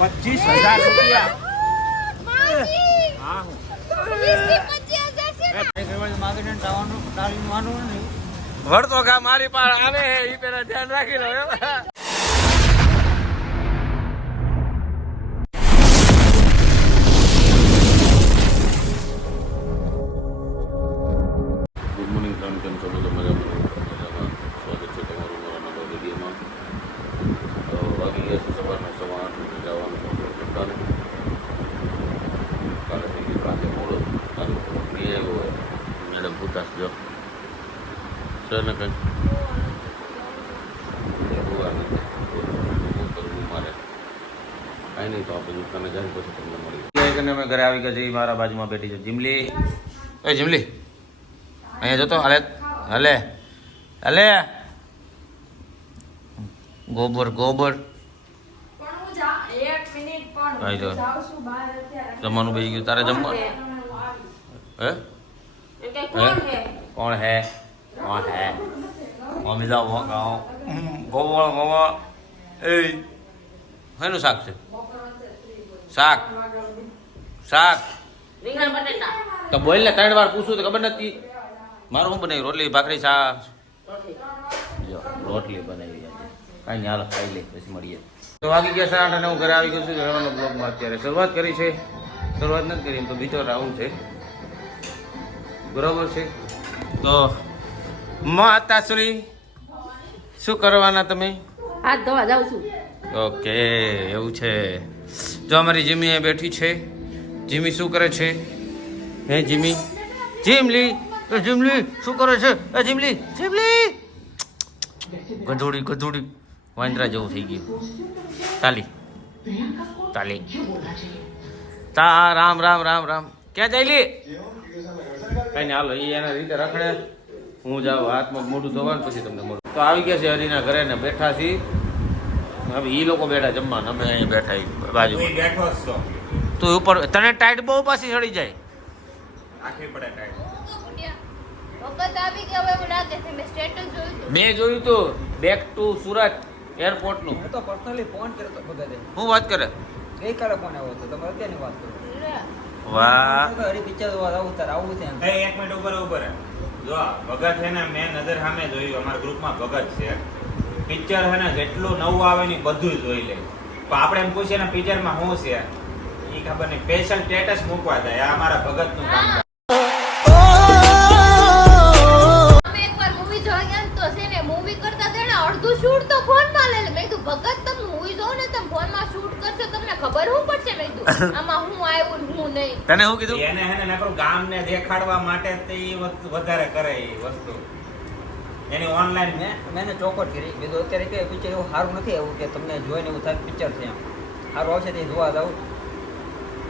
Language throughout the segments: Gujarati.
25,000 રૂપિયા. હા વળતો ઘા મારી પાસે આવે એ પેલા ધ્યાન રાખી લો. ગુડ મોર્નિંગ ફ્રેન્ડ, કેમ છો બધા? મજામાં. સ્વાગત છે તમારું મારા નવા વિડીયોમાં. વાગી ગયા છે સવારના 8:15 જવાનું કંટાળે. કાલે થઈ ગયું રાતે મોડો. કાલે નહીં આવ્યો હોય મેડમ પૂછાશ જો છે ને કંઈ મારે કાંઈ નહીં તો આપણે દુકાને જાય પછી તમને મળી. અમે ઘરે આવી ગયા છીએ. મારા બાજુમાં બેઠી છે જીમલી. એ જીમલી અહીંયા જતો હાલે હાલે હાલે ગોબર ગોબર જમવાનું બેસી ગયું. તારે જમવાનું હે કોણ હે કોણ હે મમ્મી જાઓ ગોબર ગોબર. એ શેનું શાક છે? શાક શાક તો બોલ ને 3 વાર પૂછું તો ખબર નથી. મારું શું બનાવ્યું? રોટલી ભાખરી શાક. જો રોટલી બનાવી આજે. કાંઈ હાલ ખાઈ લઈ પછી મળીએ. તો વાગી ગયા 8 અને હું ઘરે આવી ગયો છું. રહેવાનો બ્લોગમાં અત્યારે શરૂઆત કરી છે. શરૂઆત નથી કરી તો બીજો રાઉન્ડ છે બરોબર છે. તો માતાશ્રી શું કરવાના તમે? હાથ ધોવા જાઉં છું. ઓકે એવું છે. જો અમારી જીમી અહીં બેઠી છે. જીમી શું કરે છે? હે જીમી જીમલી જીમલી શું કરે છે? એ જીમલી જીમલી ગધોડી ગધોડી વાંદરા જેવું થઈ ગયું. તાલી તાલી તા રામ રામ રામ રામ. ક્યાં જાય લી? કઈ નહીં હાલો એ એના રીતે રખડે. હું જાઉં હાથમાં મોઢું ધોવાનું પછી તમને મળું. તો આવી ગયા છે હરીના ઘરે ને બેઠા છીએ. હવે એ લોકો બેઠા જમવા, અમે અહીં બેઠા બાજુ બેઠો છો. તું ઉપર તને ટાઈટ બહુ પાછી ચડી જાય. આખી પડે ટાઈટ. મેં જોયું તો બેક ટુ સુરત એરપોર્ટ નું. તો પર્સનલી ફોન કર્યો તો ભગતે. હું વાત કરે? ગઈકાલે ફોન આવ્યો હતો. તમે અત્યારની વાત કરો. વાહ હરી પિક્ચર જોવા આવું તાર આવું છે. એ એક મિનિટ ઉપર જો ભગત છે ને, મેં નજર સામે જોયું. અમારા ગ્રુપમાં ભગત છે. પિક્ચર છે ને જેટલું નવું આવે ને બધું જોઈ લે. પણ આપણે એમ પૂછીએ ને પિક્ચરમાં શું છે એ ખબર નહીં. સ્પેશિયલ સ્ટેટસ મૂકવા જાય. આ અમારા ભગતનું કામ. અડધું શૂટ તો ફોનમાં લે લે. મેં કીધું ભગત તમે મૂવી જો ને તમે ફોનમાં શૂટ કરશો તમને ખબર હું પડશે. મેં કીધું આમાં હું આવ્યું ને હું નહીં. તને શું કીધું? એને હે ને નકરું ગામને દેખાડવા માટે તે વસ્તુ વધારે કરે. એ વસ્તુ એની ઓનલાઈન મેં ચોખવટ કરી. મેં તો અત્યારે કે પિક્ચર એવું સારું નથી એવું કે તમને જોઈને એવું થાય પિક્ચર છે એમ સારું આવશે તે જોવા જાવ.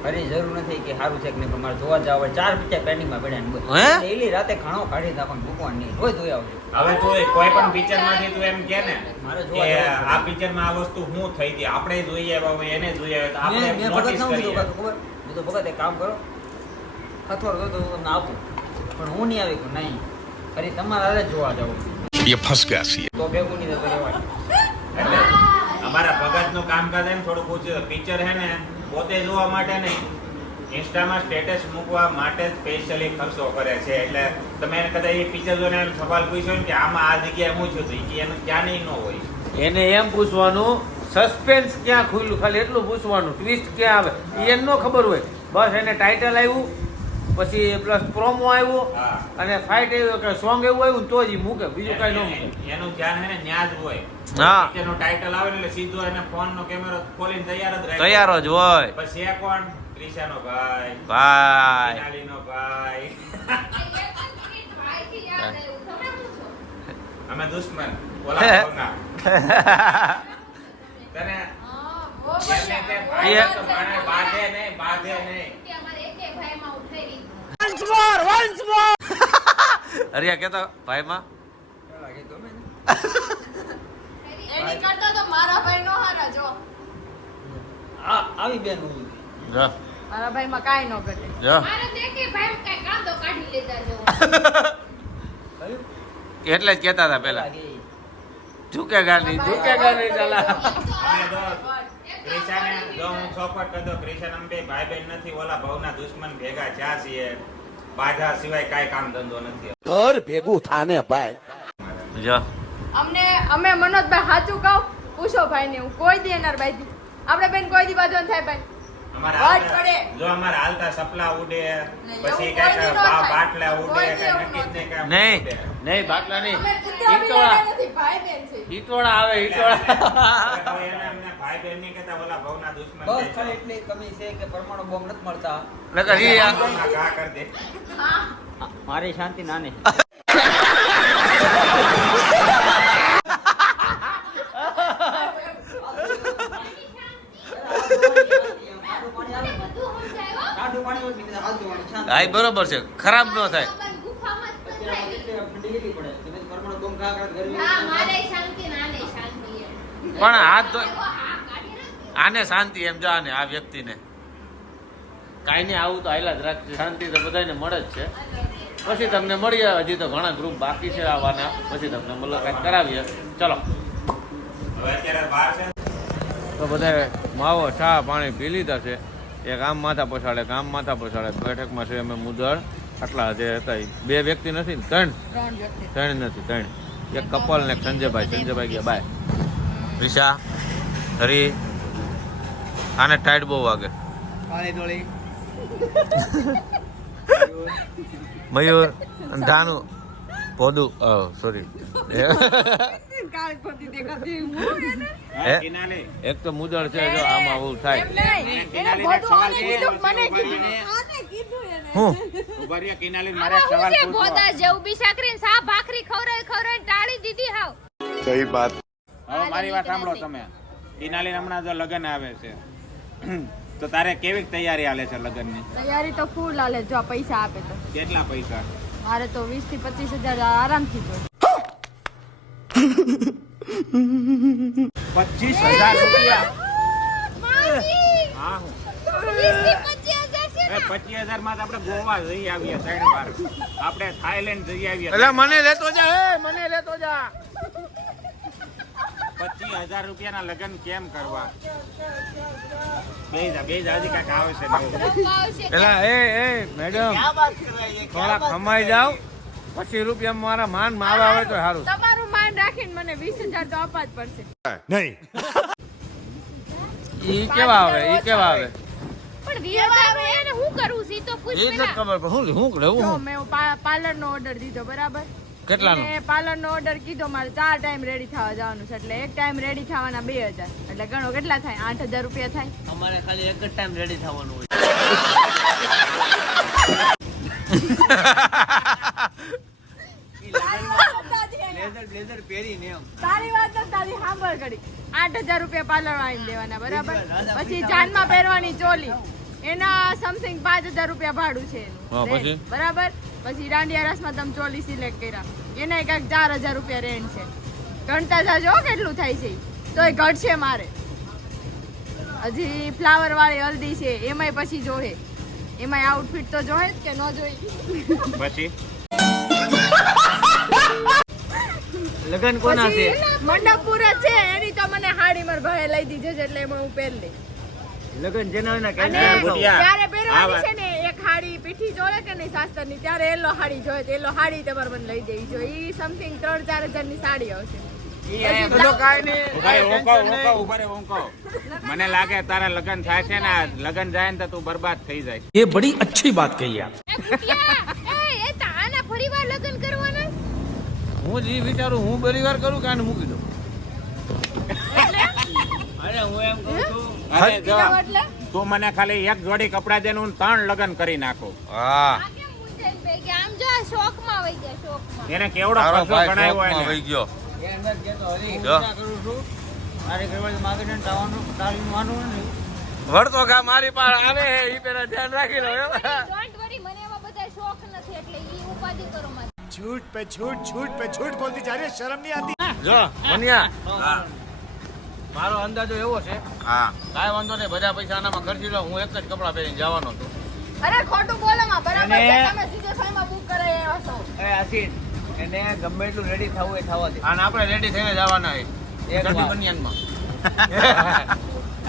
હરી જરૂર નથી કે સારું છે કે નહીં, પણ મારે જોવા જાવ. 4 પિક્ચર પેન્ડિંગમાં પડ્યા ને ડેલી રાતે ઘણો કાઢી નાખવાનું ભૂકવાનું નહીં. રોજ જોઈ આવજો. હવે તું કોઈ પણ પિક્ચર માંથી તું એમ કે ને મારે કે આ પિક્ચર માં આ વસ્તુ શું થઈ હતી, આપણે જોઈએ હોય એને જોઈએ તો આપણે નોટિસ કરીએ. ખબર મેં તો ભગત એક કામ કરો અથવાડ દો તો તમને આપું, પણ હું નહીં આવી કે નહીં ફરી તમારે હારે જ જોવા જાવ. ये फंस गया सी તો ભેગું નહીં થતું રહેવાય. એટલે અમારા ભગત નું કામકાજ એમ થોડું પૂછ્યું. પિક્ચર હે ને પોતે જોવા માટે નહીં, ઇન્સ્ટામાં સ્ટેટસ મૂકવા માટે સ્પેશિયલી ખર્ચો કરે છે. એટલે તમે એને કદાચ એ પિક્ચર જોઈને એમ સવાલ પૂછ્યો ને કે આમાં આ જગ્યાએ શું થયું હતું, એનું ક્યાં નહીં ન હોય. એને એમ પૂછવાનું સસ્પેન્સ ક્યાં ખુલ્લું, ખાલી એટલું પૂછવાનું. ટ્વિસ્ટ ક્યાં આવે એ ન ખબર હોય. બસ એને ટાઇટલ આવ્યું પછી પ્લસ પ્રોમો આવ્યો અને ફાઇટ આવ્યો કે સોંગ એવું આવ્યું તો જ મૂકે, બીજું કઈ ન મૂકે. એનું ધ્યાન હે ને ન્યા જ હોય. હા પિક્ચરનું ટાઇટલ આવે ને એટલે સીધો એને ફોનનો કેમેરો ખોલીને તૈયાર જ રહે. તૈયાર જ હોય. પછી એ કોણ? ક્રિશાનો ભાઈ, ભાઈ હિનાલીનો ભાઈ. અમે દુશ્મન ઓલા કોના તને એમને તે ભાઈ તો મને બાધે નહીં અરે કેતો ભાઈ માં લાગે તો મેં એની કરતા તો મારા ભાઈ નો હારા જો. આવી બેન હું જો મારા ભાઈ માં કાઈ ન ઘટે. જો મારે દેખી ભાઈ કઈ કાંદો કાઢી લેતા જો. એટલે જ કહેતા હતા પેલા ઝુકેગા નહીં ચાલા. અમે તો ક્રિશાને જો હું ચોખવટ કરી દઉં, ક્રિશાને અમે બે ભાઈ બહેન નથી, ઓલા ભવના દુશ્મન ભેગા જ્યાં છીએ, બાધા સિવાય કાંઈ કામ ધંધો નથી. ઘર ભેગું થાને ભાઈ. જો અમે મનોજભાઈ સાચું કહું, પૂછો ભાઈ ને, હું કોઈ દી એનાર ભાઈ આપણે બેન કોઈ દી બાજુ થાય ભાઈ. અમારા વાત હાલતા- પડે. જો અમારા હાલતા સપલા ઉડે, પછી એવું કાંઈક કોઈ દી ન થાય. બાટલા ઉડે, કોઈ દી કાંઈ એવું નક્કી જ ન નહીં કાંઈ નહીં. ઉડે. નહીં બાટલા નહીં, અમે કૂતરા બી ઈટોળા. લેવા નથી, ભાઈ બેન છે. ઈટોળા આવે ઈટોળા. એટલે કોઈ એને અમને ભાઈ બહેન નહીં કહેતા, ઓલા ભવના દુશ્મન બસ કહે છે. ખાલી એટલી કમી છે કે પરમાણુ બોમ્બ નથી મળતા. નકર ઈ આ- આમાં ઘા કરી દે. મારી શાંતિ નાની. મને બધું સમજાય હો. ઠંડુ પાણી હોય પીને હાથ ધોવાની શાંતિ. હા ઈ બરોબર છે, ખરાબ ન થાય. પણ ગુફામાં જ અત્યારે પધરાય. ઠંડી કેટલી પડે તમે પરમાણુ બોમ્બ ઘા ઘા ગરમી. ના, મારે શાંતિ નાને શાંતિ એમ. પણ હાથ ધો- એવો આ કાઢી નાખ. આને શાંતિ એમ જો આને આ વ્યક્તિને કાંઈ નહીં, આવું તો હાલ્યા જ રાખશે. શાંતિ તો બધાને મળે જ છે. પછી તમને મળીએ, હજી તો ઘણા ગ્રુપ બાકી છે આવવાના, પછી તમને મુલાકાત કરાવીએ. ચલો હવે અત્યારે બહાર છે ને, તો બધા માવો ચા પાણી પી લીધા છે. એક આમ માથા પછાડે, એક આમ માથા પછાડે. બેઠકમાં છે અમે મુદળ આટલા જે હતા ઈ 2 વ્યક્તિ નથી ને 3 નથી 3. એક કપલ ને એક સંજયભાઈ ગયા બાય. રિશા હરી આને ટાઈટ બહુ વાગે. પાણી ઢોળી. મયુર અને ધાનુ પોદુ સોરી કિનારે એક તો મુદળ છે જો આમાં આવું થાય. હું ઉભા રહ્યા કિનારે, મારે આમાં સવાલ હું છે પૂછવો. ગોદા જેવું બિસા કરીને સા ભાખરી ખવરાવી ટાળી દીધી હાવ. સહી બાત. હવે મારી વાત સાંભળો તમે. કિનાલી હમણાં જો લગ્ન આવે છે તો તારે કેવી તૈયારી હાલે છે લગ્નની? તૈયારી તો ફૂલ હાલે જો પૈસા આપે તો. કેટલા પૈસા? મારે તો 20 થી 25,000 આરામથી જોઈએ. 25,000 રૂપિયા? હા, હું 20 થી 25,000 છે ને? 25,000 માં તો આપણે ગોવા જઈ આવીએ 3 વાર, આપણે થાઈલેન્ડ જઈ આવીએ. એટલે મને લેતો જા, મને લેતો જા. 25,000 રૂપિયાના લગ્ન કેમ કરવા? બે જા હજી કાંઈક આવે છે નવું. આવશે. એલા એ મેડમ થોડા કમાઈ જાવ, 25 રૂપિયા મારા માન માવા આવે તો સારું. તમારું માન રાખીને મને 20,000 તો આપવા જ પડશે. ઈ કેવા આવે, ઈ કેવા આવે પણ 20,000 એને હું કરું છું ઈ તો પૂછ એ જ નથી પેલા. ખબર. હું લેવું જો મેં પાર્લર નો ઓર્ડર દીધો બરાબર. કેટલાનો? મેં પાર્લર નો ઓર્ડર કીધો, મારે 4 ટાઈમ રેડી થવા જવાનું છે, એટલે એક ટાઈમ રેડી થવાના 2,000, એટલે ગણો કેટલા થાય? 8,000 રૂપિયા થાય. અમારે ખાલી એક જ ટાઈમ રેડી થવાનું હોય. બ્લેઝર પહેરીને એમ. તારી વાત તો તારી સાંભળ ઘડી. 8,000 રૂપિયા પાર્લર વાળીને દેવાના બરાબર. પછી જાનમાં પહેરવાની ચોલી એના સમથિંગ 5,000 રૂપિયા ભાડું છે એનું. હા, પછી? Rent, બરાબર. પછી દાંડિયા રસમાં તમે ચોલી સિલેક્ટ કર્યા, એના કંઈક 4,000 રૂપિયા રેન્ટ છે. ગણતા જાજો કેટલું થાય છે ઈ. તોય ઘટશે મારે. હજી ફ્લાવર વાળી હલ્દી છે, એમાંય પછી જોહે, એમાંય આઉટફિટ તો જોહે જ કે ન જોઈ. પછી લગન કોના છે? પછી મંડપ પૂરો છે એની તો મને હાડી માર ભાઈ લઈ દીધી છે, એટલે એમાં હું પહેરી લઈ. લગન જેના એના અને કેન્સલ ભૂતિયા. ત્યારે આ પહેરવાની વાત. છે ને એક હાડી પીઠી જોડે કે નહીં શાસ્ત્રની, ત્યારે એલો હાડી જોઈએ તો એલો હાડી તમારે મને લઈ દેવી જોઈએ. ઈ સમથિંગ 3-4 હજારની સાડી આવશે. બધો કાંઈ નહીં. ઉભા રહે, ઉભા રહે, હું કહું. મને લાગે તારા લગ્ન થાય છે ને, લગ્ન જાય ને તો તું બરબાદ થઈ જાય. ये बड़ी अच्छी बात कही आप. એ ભૂતિયા, એ તાના ફરીવાર લગ્ન કરવાના? હું જે વિચારું હું પરિવાર કરું કે આને મૂકી દઉં. અરે હું એમ કહું છું અરે જો, બીજા એટલે? તું મને ખાલી એક જોડી કપડા દે ને હું 3 લગ્ન કરી નાખું. હા આ કેમ મૂંઝાઈને બેહી ગયા? આમ જો આ શોખમાં વહી ગયા, શોખમાં. એને કેવડો તારો ખર્ચો ભાઈ ગણાવ્યો શોખમાં એને. વહી ગયો. એ અંદર કહેતો હરી હું જો. ના કરું છું મારે ઘરવાળી માગે છે ને ટાળીનું વાનું નહીં. વળતો કા મારી પાસે આવે ઈ પેલા ધ્યાન રાખી લો. Don't worry, મને એવા બધા શોખ નથી, એટલે ઈ ઉપાધિ કરો મત. झूठ पे झूठ बोलती जा रही है, शर्म नहीं आती. જો મનિયા, હા. મારો અંદાજો એવો છે, હા. કાંઈ વાંધો નહીં, બધા પૈસા આનામાં ખર્ચી લો. હું એક જ કપડાં પહેરીને જવાનો છું. અરે ખોટું બોલો માં, બરાબર છે? અને- તમે જીજે ફાઈમાં બુક કરાય એવા છો. એ આશીષ એને ગમે એટલું રેડી થવું એ થવા દે. અને આપણે રેડી થઈને જવાના હોય એક ચડ્ડી વાત. બનિયાનમાં.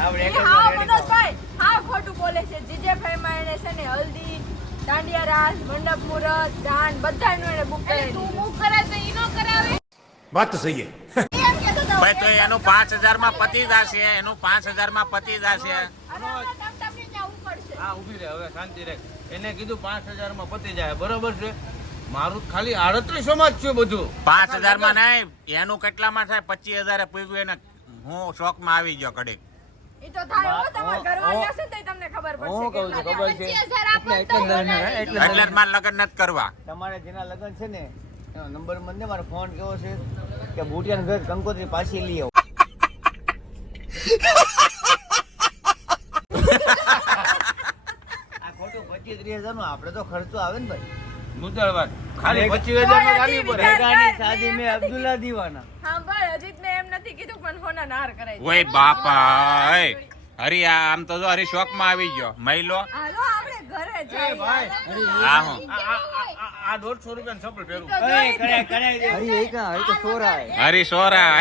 આપણે એ એક જ હાવ ready મનોજભાઈ હાવ ખોટું બોલે છે. જીજે ફેમાં એને છે ને હલ્દી, દાંડિયા રાસ, મંડપ મુહૂર્ત, જાન બધાનું એને બુક કરાવી દીધું. તું બુક કરાવે તો ઈ નો કરાવે. बात तो सही है એમ કહેતો તો ભાઈ તો એનું 5000 માં પતી જશે, એનું 5000 માં પતી જશે. અને ટપટપની ત્યાં ઉપડશે. હા ઊભી રહે, હવે શાંતિ રાખ. એને કીધું 5000 માં પતી જાય, બરોબર છે. મારું ખાલી 3800 માં જ છે બધું. 5000 માં નહીં, એનું કેટલામાં થાય? 25000 પૂગ્યું એને. હું શોક માં આવી ગયો કડીક. ઈ તો થાય હો, તમારા ઘરવાળી હશે ને તોય તમને ખબર પડશે. હું કહું છું, ખબર છે? 25,000 આપો તો એટલે જ લગ્ન, બોલાવી એટલે એટલે જ મારે લગ્ન નથી કરવા. તમારે જેના લગ્ન છે ને એનો નંબર મને મારો ફોન કેવો છે કે બુટિયાન ઘર કંકોત્રી પાછી લઈ આવો. આ ખોટું 25-30,000 નું આપણે તો ખર્ચો આવે ને ભાઈ. મુદ્દાવાર ખાલી 25000 માં ચાલી પડે. ભેગાની શાદી મેં અબ્દુલ્લા દીવાના. હા ભાઈ હજી મેં એમ નથી કીધું પણ હોના નાર કરાય. ઓય બાપા, એ હરી આ આમ તો જો હરી શોક માં આવી ગયો. મહિલો હાલો આપણે ઘરે એ જઈએ. ભાઈ, આ હું આ 150 રૂપિયાનું ચપ્પલ પહેરું. તો જોઈ કરાઈ દે. હરી એકા હરી તો સોરાય. હરી સોરા.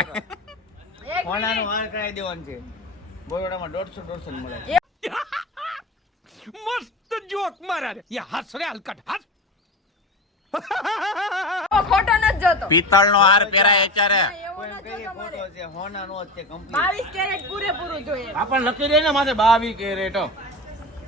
એક કોણાનો વાર કરાઈ દેવાનું છે. બોરોડામાં 150 મળે. मस्त जोक मारा रे ये हंस रे हलकट हंस ખોટો નથી જોતો. પિત્તળ નો હાર પહેરાય અત્યારે. એવો કોઈ નથી કઈ જોતો મારે. ફોટો છે હોનાનો જ છે complete. 22 કેરેટ પૂરેપૂરું જોઈએ. આપણને લખી દે ને માથે 22 કેરેટ.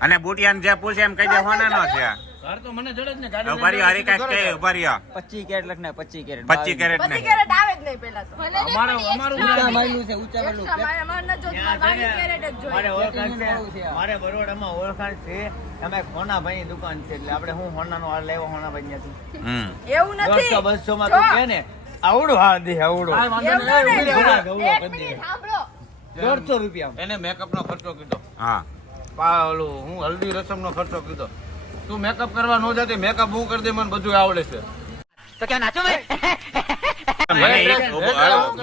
અને બુટિયાન જે પૂછે એમ કહી દે હોનાનો છે. ઘર તો મને જડે જ ને, ગાડી ઉભા રહ્યો, હરી કાંઈક કહે, ઉભા રહ્યો. 25 કેરેટ લખને 25 કેરેટ. 25 કેરેટ 25 નહીં. કેરેટ આવે જ નહીં પહેલા તો. અમારું ઊંચા માયલું છે ઊંચા માયલું. Extra મારે નથી જોતું, મારે 22 કેરેટ જ મારે જોઈએ. ઓળખાણ છે. મારે બરોડામાં ઓળખાણ છે. અમે હોનાભાઈની દુકાન છે એટલે આપણે હું હોનાનો હાર લેવો હોનાભાઈ ત્યાંથી. હમ. એવું નથી. 100-200 માં તું કે ને આવડું હાર દે આવડું. કાંઈ વાંધો એવું નહીં, નહીં ઊભી રહે. જોતું. એક મિનિટ સાંભળો. 150 રૂપિયા. એને મેકઅપ નો ખર્ચો કીધો. હા. પાલું હું હલ્દી રસમ નો ખર્ચો કીધો. તું મેકઅપ કરવા ન જાતી, મેકઅપ હું કરી દે, મને બધું આવડે છે.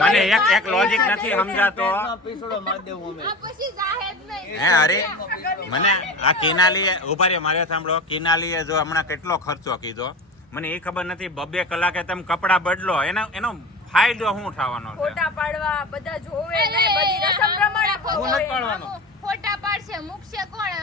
મને એક લોજિક નથી સમજાતો. પીસડો માર દેવું અમે. આ પછી જાહે જ નહીં. હે અરે મને આ કિનાલીએ ઉભા રહ્યો, મારે સાંભળો. કિનાલીએ જો હમણાં કેટલો ખર્ચો કીધો મને એ ખબર નથી. 2 કલાકે તમે કપડા બદલો, એનો ફાયદો શું થવાનો છે? ફોટા પાડવા બધા જોવે ને બધી રસમ પ્રમાણે હું નથી પાડવાનો. ફોટા પાડશે મૂકશે કોણ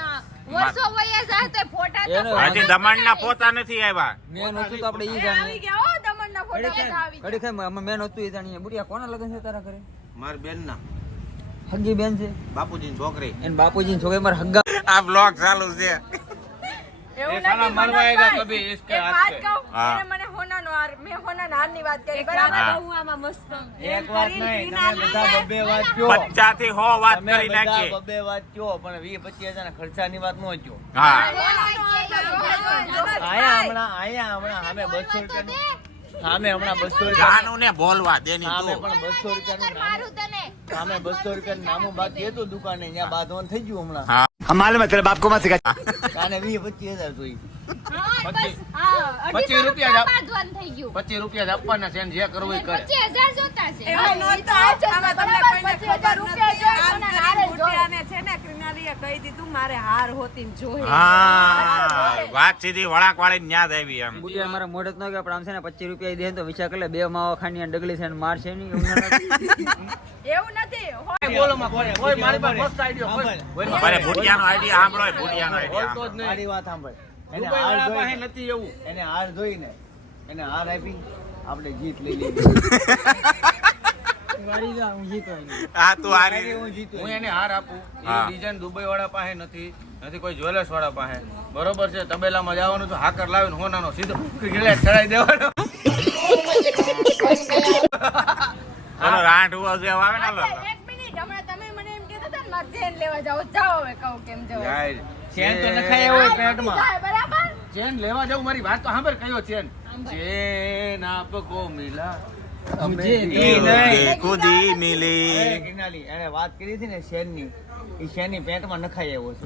વર્ષો વયા જાય તો ફોટા તો હજી દમણના પોતા નથી આવ્યા. મેન હતું તો આપણે ઈ આવી ગયા હો દમણના ફોટા બધા આવી ગયા. ઘડી અમે મેન હતું ઈ જાણીએ. બુટિયા કોના લગન છે તારા ઘરે? મારી બેન ના હગી બેન છે. બાપુજી છોકરી. એન બાપુજી છોકરી મારા હગા. આ બ્લોગ ચાલુ છે. એવું એ સાલા નથી મરવા આયેલા મનોજભાઈ. કભી ઇસકે એક હાથ વાત पे. કહું, હા. એને મને હોનાનો હાર મેં હોનાના હારની વાત કરી બરાબર હા. હું આમાં મસ્ત એક વાત નહીં તમે બધા બબે વાત કયો. 50 થી 100 વાત તમે કરી બધા નાખી. બબે વાત કયો પણ 20-25 હજાર ખર્ચાની વાત નો કયો. હા. આયા હમણાં સામે 200 રૂપિયાનું સામે હમણાં 200 રૂપિયા જાનું ને બોલવા દેની સામે તું. પણ 200 રૂપિયાનું નામું સામે 200 રૂપિયાનું નામું બાકી હતું દુકાને ત્યાં બાંધવાનું થઈ ગયું હમણાં. હા. हम मालूम है तेरे बाप को मत सिखा કાને 20-25 હજાર જોઈ. 25 રૂપિયા જ 25 રૂપિયા જ આપવાના છે, એને જે કરવું એ કરે. હા વાત સીધી વળાક વાળી ન્યાદ આવી એમ. બુટિયા મારા મોઢે જ ન કે આપણે આમ છે ને 25 રૂપિયા દે તો વિચાર કરે 2 માવા ખાની ડગલી છે ને માર છે નહીં એવું નથી. એવું નથી હોય. બોલો માં કોઈ મારી પાસે મસ્ત આઈડિયો કોઈ અરે ભૂટિયાનો આઈડિયા સાંભળો, ભૂટિયાનો આઈડિયા બોલતો જ નહીં. મારી વાત સાંભળ. એને દુબઈ હાર વાળા પાસે જોઈને નથી એવું. એને હાર જોઈને એને હાર આપી આપણે જીત લઈ લીધી. આ તું હારી. હું જીતું. હું એને હાર આપું એ હા. ડિઝાઇન દુબઈ વાળા પાસે નથી કોઈ જ્વેલર્સ વાળા પાસે. બરોબર છે, તબેલામાં જવાનું તો હાકર લાવીને હોનાનો સીધો ગિલાસ ચડાઈ દેવાનો. ચલો રાંઠ ઉવો જે આવે ને લો. એક મિનિટ હમણાં તમે મને એમ કહેતા હતા ને મારે ચેન લેવા જાઓ જાઓ હવે કહું કેમ જવાય. યાર, ચેન તો નખાય હોય પેટમાં. જાય, બરાબર ચેન લેવા જાઉં, મારી વાત તો સાંભળ. કયો ચેન? ચેન આપકો મિલા સમજે કૂદી કૂદી મિલી. કિનાલી એને વાત કરી હતી ને શેરની એ શેરની પેન્ટમાં નખાઈ આવ્યો છે.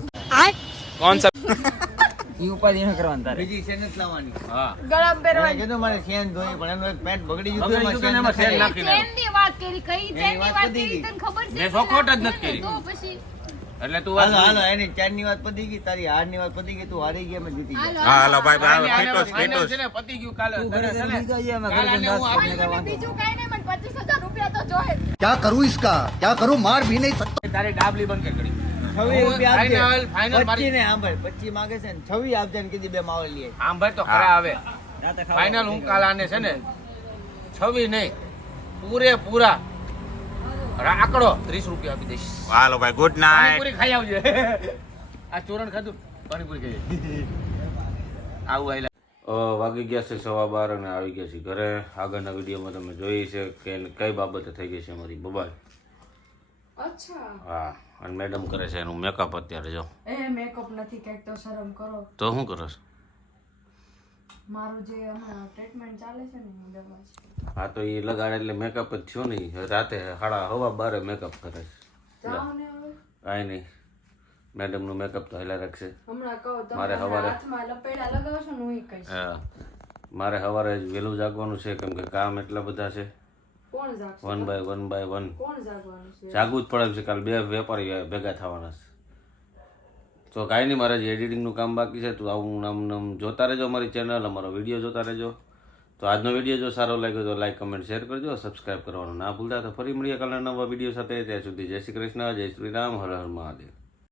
ઈ ઉપાધિ ન કરવાની તારે. બીજી શેન જ લાવવાની. હા ગળામાં એને પહેરવાની. કીધું મારે શેન ધોઈ પણ એનું એક પેન્ટ બગડી ગયું બગડી હતું, ગયું એમાં તો એમાં શેન શેન નાખી. ચેનની વાત કરી કઈ એની ચેનની વાત વાત પતી કરી ગઈ. તને ખબર છે મેં ચોખવટ જ નથી કરી. તો પછી એટલે તું હાલો વાત હાલો એની ચારની વાત પતી ગઈ, તારી હારની વાત પતી ગઈ, તું હારી ગઈ અમે જીતી ગયા. હા હાલો ભાઈ આને ભાઈ આને ફીટોસ ફાઇનલ ફીટોસ. છે ને, પતી ગયું કાલે. તું ઘરે તને છે ને, જલ્દી જઈએ, અમે કાલે ઘરે આને જઈને હું વાત આપી કરીને મને બીજું કાંઈ નહીં, મને 25,000 રૂપિયા તો જોઈએ જ. क्या करूँ इसका क्या करूँ मार भी नहीं सकता તારી ડાબલી બંધ કે કરી 26 રૂપિયા આપજે. ફાઇનલ 25 ને આંભળ 25 માંગે છે ને 26 આપજે ને કીધી બે માવલ લઈએ. આમ ભાઈ તો ખરા આવે ના તો ખાવા ફાઇનલ હું કાલ આને છે ને 26 નહીં પૂરેપૂરા આંકડો 30 રૂપિયા આપી દઈશ. હાલો ભાઈ ગુડ નાઇટ. પાણીપુરી ખાઈ આવજે. આ ચોરણ ખાધું પાણીપુરી ખાઈ આવું આયલા વાગી ગયા છે 12:15 અને આવી ગયા છે ઘરે. આગળના વિડીયોમાં તમે જોઈ છે કે કઈ બાબતે થઈ ગઈ છે અમારી બબાલ. અચ્છા હા, અને મેડમ કરે છે એનું મેકઅપ અત્યારે. જો એ મેકઅપ નથી, કંઈક તો શરમ કરો. તો શું કરો છો? મારું જે હમણાં ટ્રીટમેન્ટ ચાલે છે ને એ દવા છે. હા, તો એ લગાડે એટલે મેકઅપ જ થયો નહીં. રાતે 12:30 મેકઅપ કરે છે. જાઓ ને હવે. કાંઈ નહીં, મેડમનું મેકઅપ તો હેલા રાખશે. હમણાં કહો મારે તમે સવારે- હાથમાં લપેડા લગાવશો ને હું ઈ કહીશ. હા, મારે સવારે વહેલું જાગવાનું છે કેમ કે કામ એટલા બધા છે. કોણ જાગશે? 1 by 1 કોણ જાગવાનું છે? જાગવું જ પડે છે. કાલે 2 વેપારી ભેગા થવાના છે. તો કાંઈ નહીં, મારે જે એડિટિંગનું કામ બાકી છે તો આવું નામ જોતા રહેજો અમારી ચેનલ, અમારો વિડીયો જોતા રહેજો. તો આજનો વિડીયો જો સારો લાગ્યો તો લાઈક કમેન્ટ શેર કરજો, સબસ્ક્રાઈબ કરવાનું ના ભૂલતા. તો ફરી મળીએ કાલના નવા વિડીયો સાથે. ત્યાં સુધી જય શ્રી કૃષ્ણ, જય શ્રી રામ, હર હર મહાદેવ.